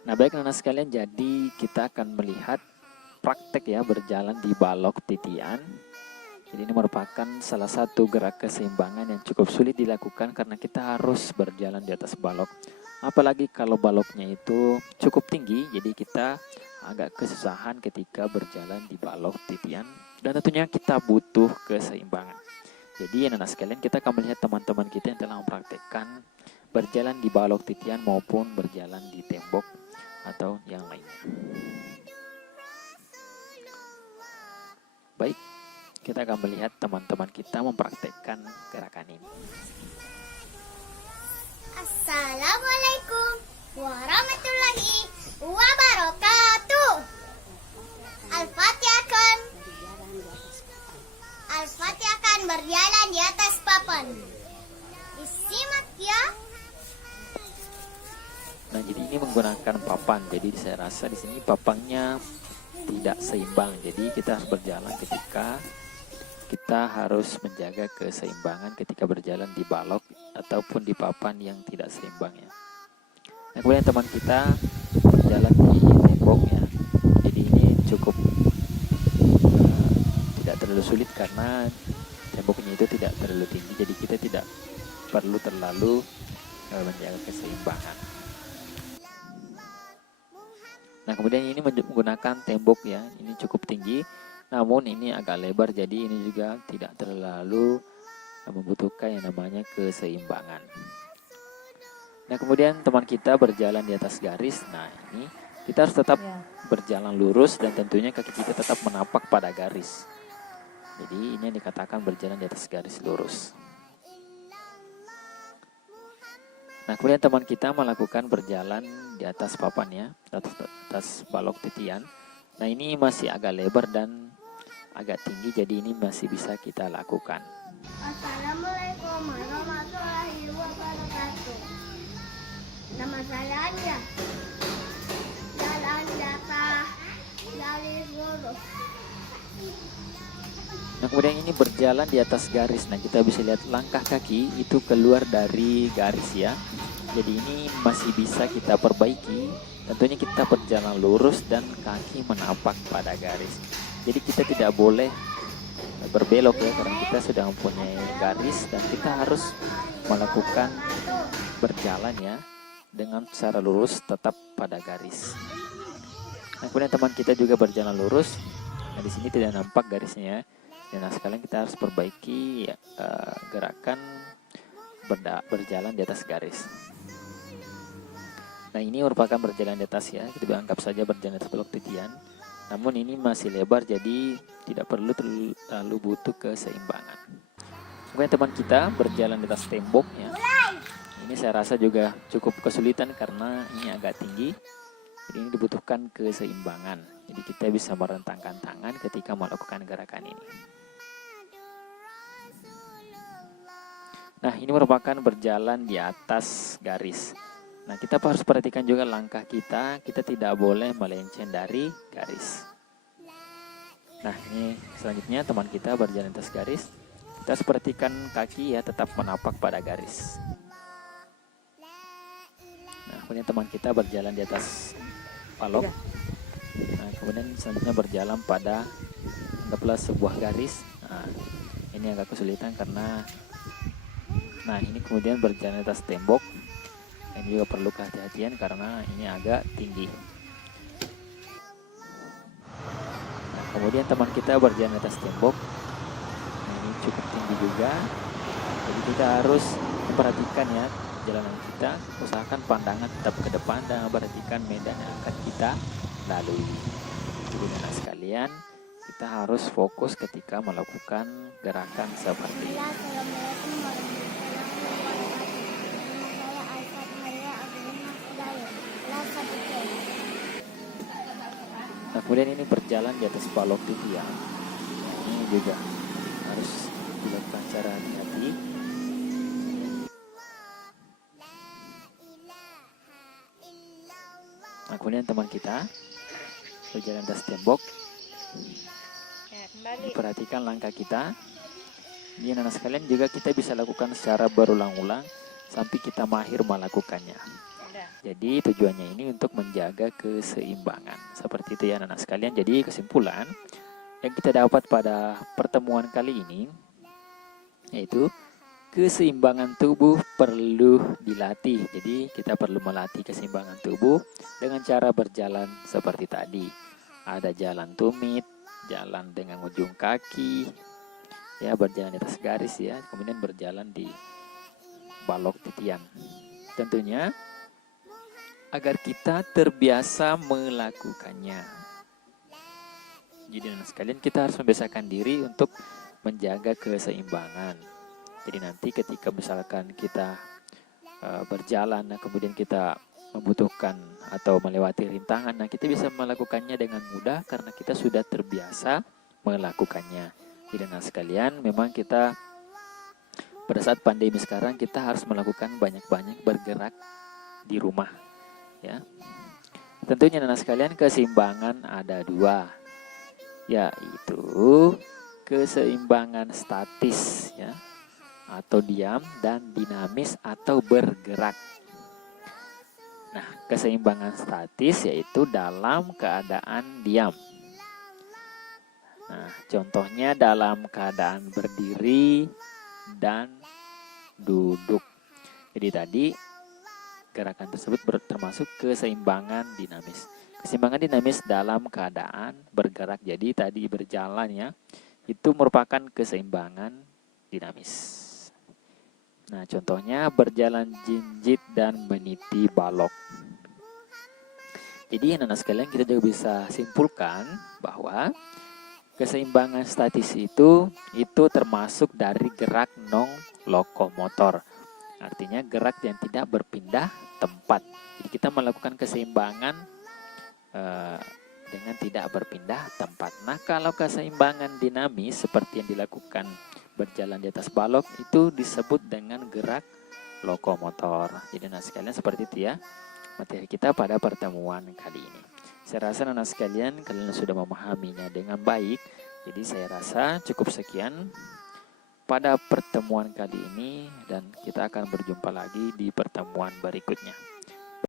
Nah, baik anak sekalian, jadi kita akan melihat praktek ya berjalan di balok titian. Jadi ini merupakan salah satu gerak keseimbangan yang cukup sulit dilakukan karena kita harus berjalan di atas balok. Apalagi kalau baloknya itu cukup tinggi, jadi kita agak kesusahan ketika berjalan di balok titian. Dan tentunya kita butuh keseimbangan. Jadi anak sekalian, kita akan melihat teman-teman kita yang telah mempraktekkan berjalan di balok titian maupun berjalan di tembok atau yang lainnya. Baik, kita akan melihat teman-teman kita mempraktekkan gerakan ini. Assalamualaikum warahmatullahi wabarakatuh. Al-Fatihah kan berjalan di atas papan. Disimak ya. Nah, jadi ini menggunakan papan. Jadi saya rasa di sini papannya tidak seimbang. Jadi kita harus berjalan ketika kita harus menjaga keseimbangan ketika berjalan di balok ataupun di papan yang tidak seimbang ya. Nah, kemudian teman kita berjalan di tembok ya. Jadi ini cukup tidak terlalu sulit karena temboknya itu tidak terlalu tinggi. Jadi kita tidak perlu terlalu menjaga keseimbangan. Nah, kemudian ini menggunakan tembok ya, ini cukup tinggi, namun ini agak lebar, jadi ini juga tidak terlalu membutuhkan yang namanya keseimbangan. Nah, kemudian teman kita berjalan di atas garis. Nah, ini kita harus tetap berjalan lurus dan tentunya kaki kita tetap menapak pada garis. Jadi ini yang dikatakan berjalan di atas garis lurus. Nah, kemudian teman kita melakukan berjalan di atas papan ya, atas balok titian. Nah, ini masih agak lebar dan agak tinggi, jadi ini masih bisa kita lakukan. Assalamualaikum warahmatullahi wabarakatuh. Nama saya Anja. Jalan di atas garis lurus. Nah, kemudian ini berjalan di atas garis. Nah, kita bisa lihat langkah kaki itu keluar dari garis ya. Jadi ini masih bisa kita perbaiki. Tentunya kita berjalan lurus dan kaki menapak pada garis. Jadi kita tidak boleh berbelok ya, karena kita sudah mempunyai garis dan kita harus melakukan berjalan ya dengan secara lurus tetap pada garis. Nah, kemudian teman kita juga berjalan lurus. Nah, di sini tidak nampak garisnya. Dan sekarang kita harus perbaiki gerakan berjalan di atas garis. Nah, ini merupakan berjalan di atas ya, kita anggap saja berjalan di atas balok titian. Namun ini masih lebar, jadi tidak perlu terlalu butuh keseimbangan. Kemudian teman kita berjalan di atas tembok ya. Ini saya rasa juga cukup kesulitan karena ini agak tinggi. Jadi ini dibutuhkan keseimbangan. Jadi kita bisa merentangkan tangan ketika melakukan gerakan ini. Nah, ini merupakan berjalan di atas garis. Nah, kita harus perhatikan juga langkah kita tidak boleh melenceng dari garis. Nah, ini selanjutnya teman kita berjalan di atas garis. Kita harus perhatikan kaki ya tetap menapak pada garis. Nah, kemudian teman kita berjalan di atas balok. Nah, kemudian selanjutnya berjalan pada anggaplah sebuah garis. Nah, ini agak kesulitan karena ini kemudian berjalan di atas tembok. Ini juga perlu kehati-hatian karena ini agak tinggi. Nah, kemudian teman kita berjalan di atas tembok. Nah, ini cukup tinggi juga. Jadi kita harus memperhatikan ya jalanan kita, usahakan pandangan tetap ke depan dan memperhatikan medan yang akan kita lalui. Jadi anak sekalian, kita harus fokus ketika melakukan gerakan seperti ini. Nah, kemudian ini berjalan di atas balok titian. Ini juga harus dilakukan secara hati-hati. Nah, kemudian teman kita berjalan di atas tembok. Perhatikan langkah kita. Ini anak sekalian juga kita bisa lakukan secara berulang-ulang sampai kita mahir melakukannya. Jadi tujuannya ini untuk menjaga keseimbangan. Seperti itu ya anak-anak sekalian. Jadi kesimpulan yang kita dapat pada pertemuan kali ini yaitu keseimbangan tubuh perlu dilatih. Jadi kita perlu melatih keseimbangan tubuh dengan cara berjalan seperti tadi. Ada jalan tumit, jalan dengan ujung kaki, ya berjalan di atas garis ya, kemudian berjalan di balok titian. Tentunya agar kita terbiasa melakukannya. Jadi anak sekalian kita harus membiasakan diri untuk menjaga keseimbangan. Jadi nanti ketika misalkan kita berjalan, kemudian kita membutuhkan atau melewati rintangan, nah kita bisa melakukannya dengan mudah karena kita sudah terbiasa melakukannya. Jadi anak sekalian, memang kita pada saat pandemi sekarang kita harus melakukan banyak-banyak bergerak di rumah. Ya, tentunya anak sekalian keseimbangan ada dua, yaitu keseimbangan statis ya, atau diam, dan dinamis atau bergerak. Nah, keseimbangan statis yaitu dalam keadaan diam. Nah, contohnya dalam keadaan berdiri dan duduk. Jadi tadi gerakan tersebut termasuk keseimbangan dinamis. Keseimbangan dinamis dalam keadaan bergerak. Jadi tadi berjalan ya, itu merupakan keseimbangan dinamis. Nah, contohnya berjalan jinjit dan meniti balok. Jadi anak-anak sekalian, kita juga bisa simpulkan bahwa keseimbangan statis itu termasuk dari gerak non lokomotor. Artinya gerak yang tidak berpindah tempat. Jadi kita melakukan keseimbangan dengan tidak berpindah tempat. Nah, kalau keseimbangan dinamis seperti yang dilakukan berjalan di atas balok itu disebut dengan gerak lokomotor. Jadi anak sekalian, seperti itu ya materi kita pada pertemuan kali ini. Saya rasa anak sekalian kalian sudah memahaminya dengan baik. Jadi saya rasa cukup sekian pada pertemuan kali ini dan kita akan berjumpa lagi di pertemuan berikutnya.